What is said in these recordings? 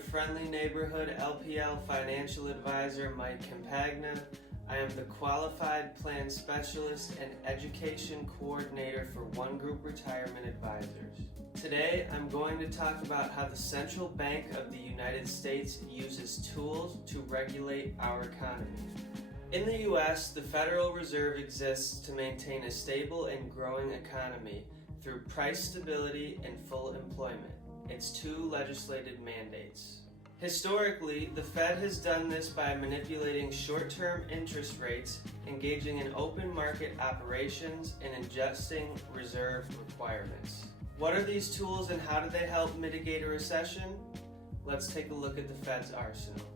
your friendly neighborhood LPL financial advisor, Mike Campagna. I am the Qualified Plan Specialist and Education Coordinator for One Group Retirement Advisors. Today, I'm going to talk about how the Central Bank of the United States uses tools to regulate our economy. In the U.S., the Federal Reserve exists to maintain a stable and growing economy through price stability and full employment, its two legislated mandates. Historically, the Fed has done this by manipulating short-term interest rates, engaging in open market operations, and adjusting reserve requirements. What are these tools and how do they help mitigate a recession? Let's take a look at the Fed's arsenal.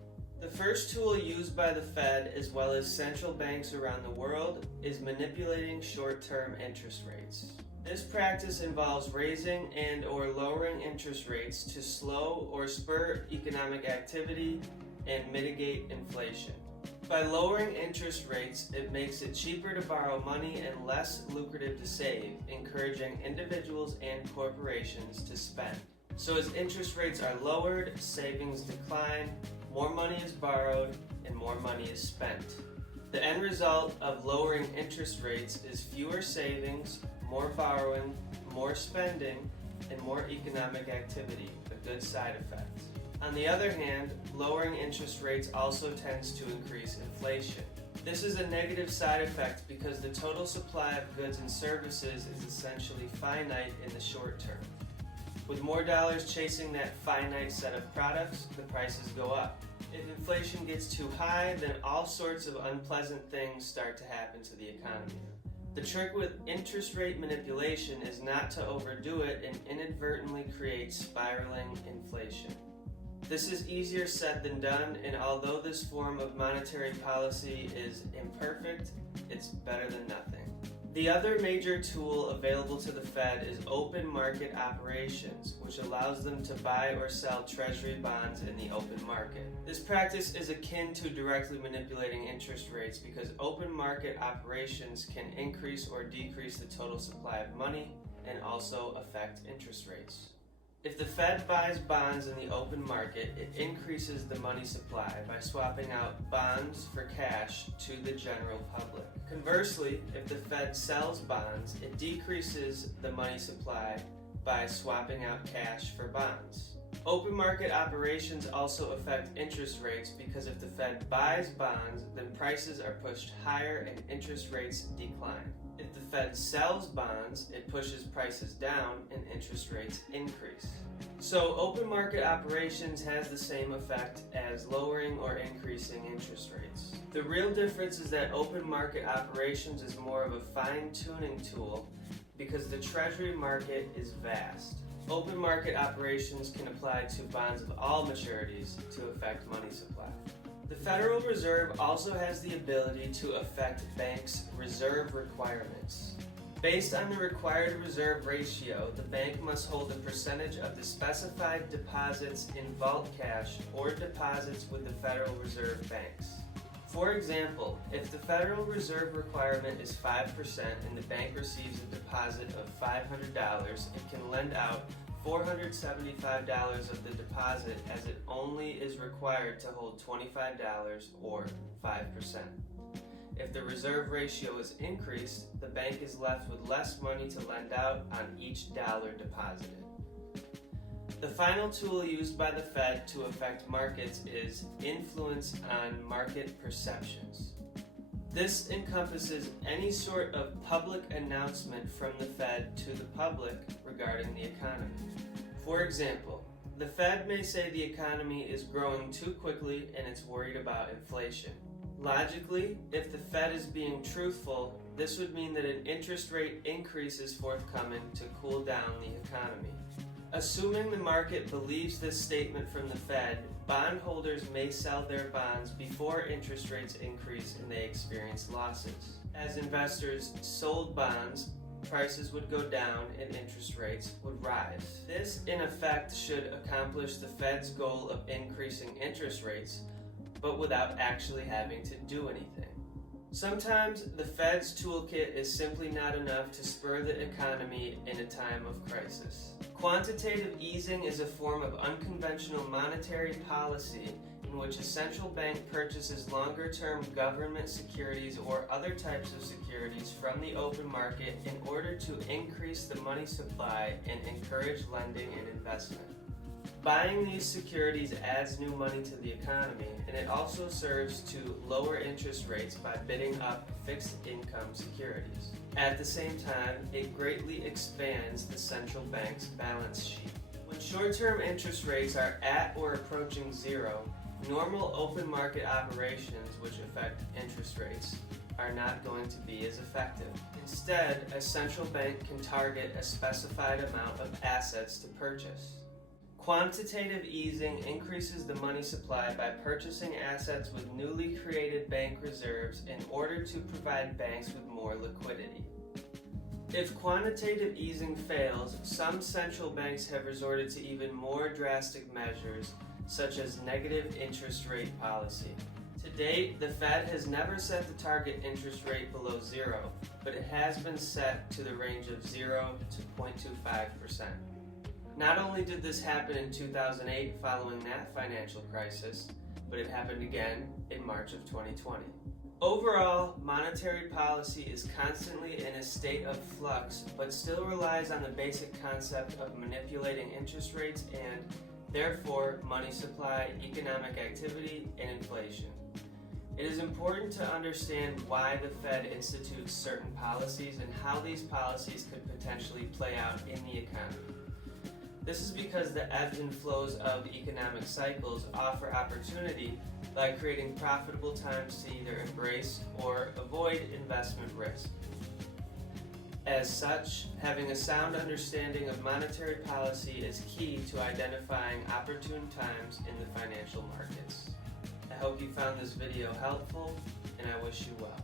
The first tool used by the Fed, as well as central banks around the world, is manipulating short-term interest rates. This practice involves raising and/or lowering interest rates to slow or spur economic activity and mitigate inflation. By lowering interest rates, it makes it cheaper to borrow money and less lucrative to save, encouraging individuals and corporations to spend. So as interest rates are lowered, savings decline, more money is borrowed, and more money is spent. The end result of lowering interest rates is fewer savings, more borrowing, more spending, and more economic activity, a good side effect. On the other hand, lowering interest rates also tends to increase inflation. This is a negative side effect because the total supply of goods and services is essentially finite in the short term. With more dollars chasing that finite set of products, the prices go up. If inflation gets too high, then all sorts of unpleasant things start to happen to the economy. The trick with interest rate manipulation is not to overdo it and inadvertently create spiraling inflation. This is easier said than done, and although this form of monetary policy is imperfect, it's better than nothing. The other major tool available to the Fed is open market operations, which allows them to buy or sell treasury bonds in the open market. This practice is akin to directly manipulating interest rates because open market operations can increase or decrease the total supply of money and also affect interest rates. If the Fed buys bonds in the open market, it increases the money supply by swapping out bonds for cash to the general public. Conversely, if the Fed sells bonds, it decreases the money supply by swapping out cash for bonds. Open market operations also affect interest rates because if the Fed buys bonds, then prices are pushed higher and interest rates decline. If the Fed sells bonds, it pushes prices down and interest rates increase. So open market operations has the same effect as lowering or increasing interest rates. The real difference is that open market operations is more of a fine-tuning tool because the treasury market is vast. Open market operations can apply to bonds of all maturities to affect money supply. The Federal Reserve also has the ability to affect banks' reserve requirements. Based on the required reserve ratio, the bank must hold a percentage of the specified deposits in vault cash or deposits with the Federal Reserve banks. For example, if the Federal Reserve requirement is 5% and the bank receives a deposit of $500, it can lend out $475 of the deposit as it only is required to hold $25 or 5%. If the reserve ratio is increased, the bank is left with less money to lend out on each dollar deposited. The final tool used by the Fed to affect markets is influence on market perceptions. This encompasses any sort of public announcement from the Fed to the public regarding the economy. For example, the Fed may say the economy is growing too quickly and it's worried about inflation. Logically, if the Fed is being truthful, this would mean that an interest rate increase is forthcoming to cool down the economy. Assuming the market believes this statement from the Fed, bondholders may sell their bonds before interest rates increase and they experience losses. As investors sold bonds, prices would go down and interest rates would rise. This, in effect, should accomplish the Fed's goal of increasing interest rates, but without actually having to do anything. Sometimes the Fed's toolkit is simply not enough to spur the economy in a time of crisis. Quantitative easing is a form of unconventional monetary policy in which a central bank purchases longer-term government securities or other types of securities from the open market in order to increase the money supply and encourage lending and investment. Buying these securities adds new money to the economy, and it also serves to lower interest rates by bidding up fixed income securities. At the same time, it greatly expands the central bank's balance sheet. When short-term interest rates are at or approaching zero, normal open market operations, which affect interest rates, are not going to be as effective. Instead, a central bank can target a specified amount of assets to purchase. Quantitative easing increases the money supply by purchasing assets with newly created bank reserves in order to provide banks with more liquidity. If quantitative easing fails, some central banks have resorted to even more drastic measures, such as negative interest rate policy. To date, the Fed has never set the target interest rate below zero, but it has been set to the range of 0 to 0.25%. Not only did this happen in 2008 following that financial crisis, but it happened again in March of 2020. Overall, monetary policy is constantly in a state of flux, but still relies on the basic concept of manipulating interest rates and, therefore, money supply, economic activity, and inflation. It is important to understand why the Fed institutes certain policies and how these policies could potentially play out in the economy. This is because the ebbs and flows of economic cycles offer opportunity by creating profitable times to either embrace or avoid investment risk. As such, having a sound understanding of monetary policy is key to identifying opportune times in the financial markets. I hope you found this video helpful, and I wish you well.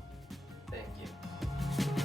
Thank you.